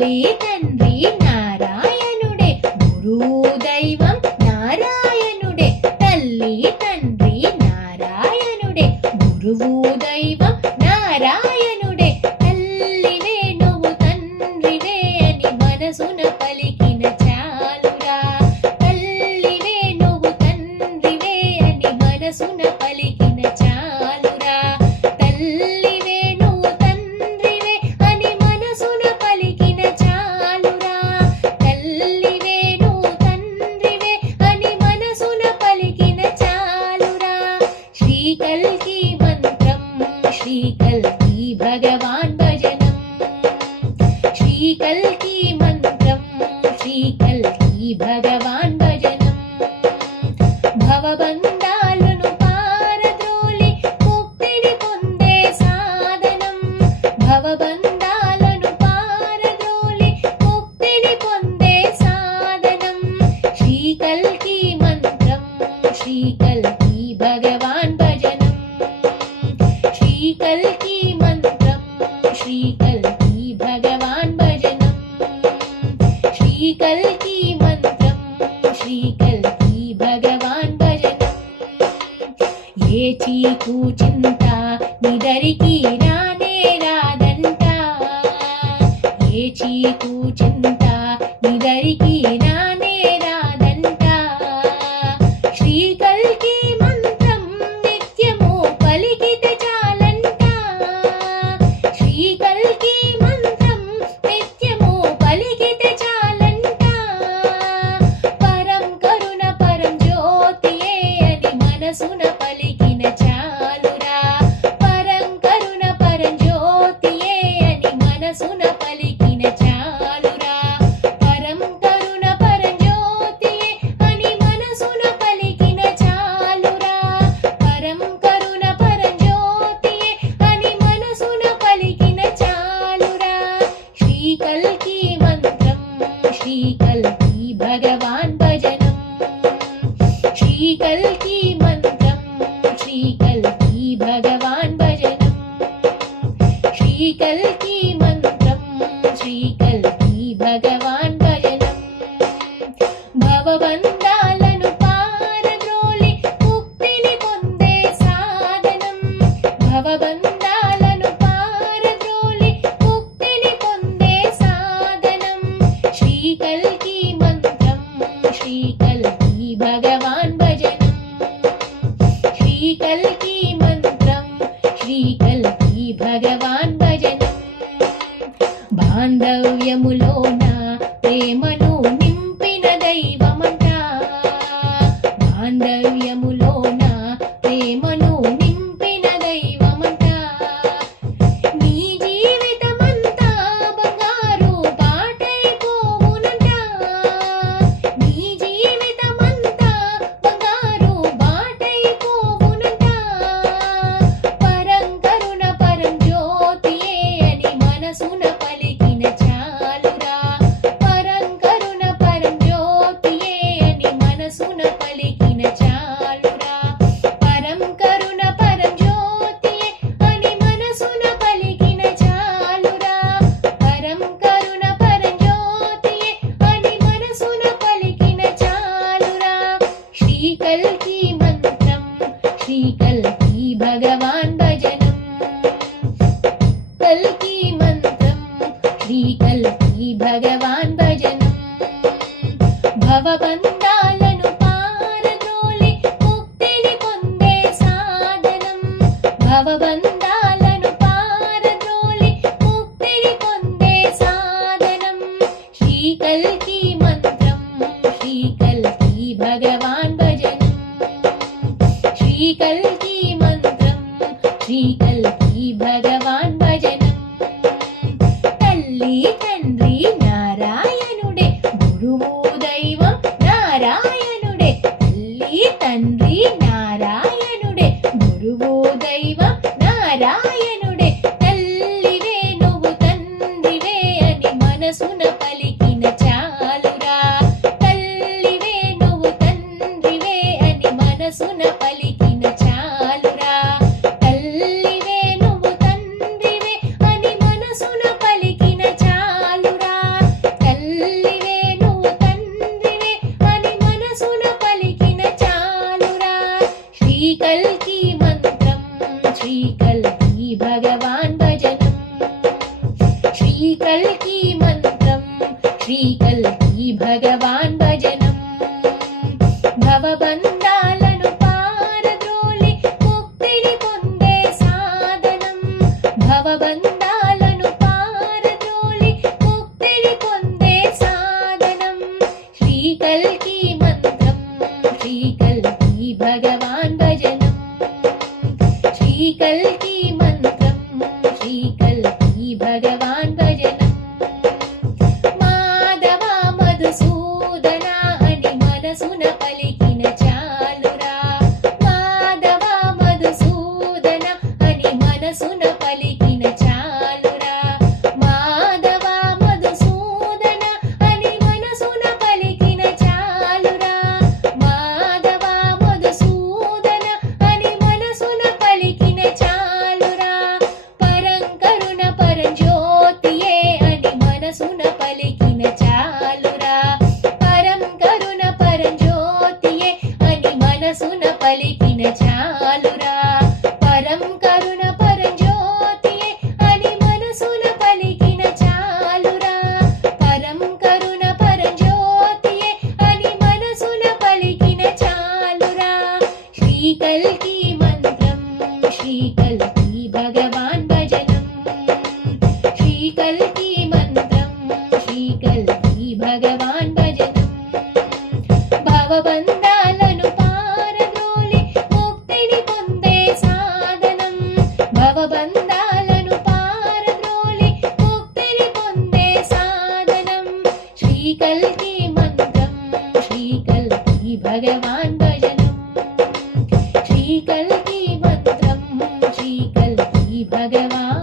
తల్లి తండ్రి भगवान् भजनम् श्रीकल्की मन्त्रं श्रीकल्की भगवान् भजनम् श्रीकल्की मन्त्रं श्रीकल्की भगवान् भजनम् ये चीकूचिन्ता निदरिकी राने राधन्ता ये चीकू भगवान् బాంధవ్యములోన ప్రేమను నింపిన దైవమంట బాంధవ్యములోన కల్కి భగవాన్ श्रीकल्की भगवान् भजनं भवबन्धाल श्रीकल्की भगवान् भजनम् श्रीकल्की मन्त्रम् श्रीकल्की भगवान् भजनम् भवबन्धालनु पारद्रोलि मुक्तिनि పొందే సాధనం భవబంధాలను పారద్రోలి ముక్తిని పొందే సాధనం శ్రీకల్కి మంత్రం శ్రీకల్కి భగవాన్ భజనం శ్రీకల్ देवा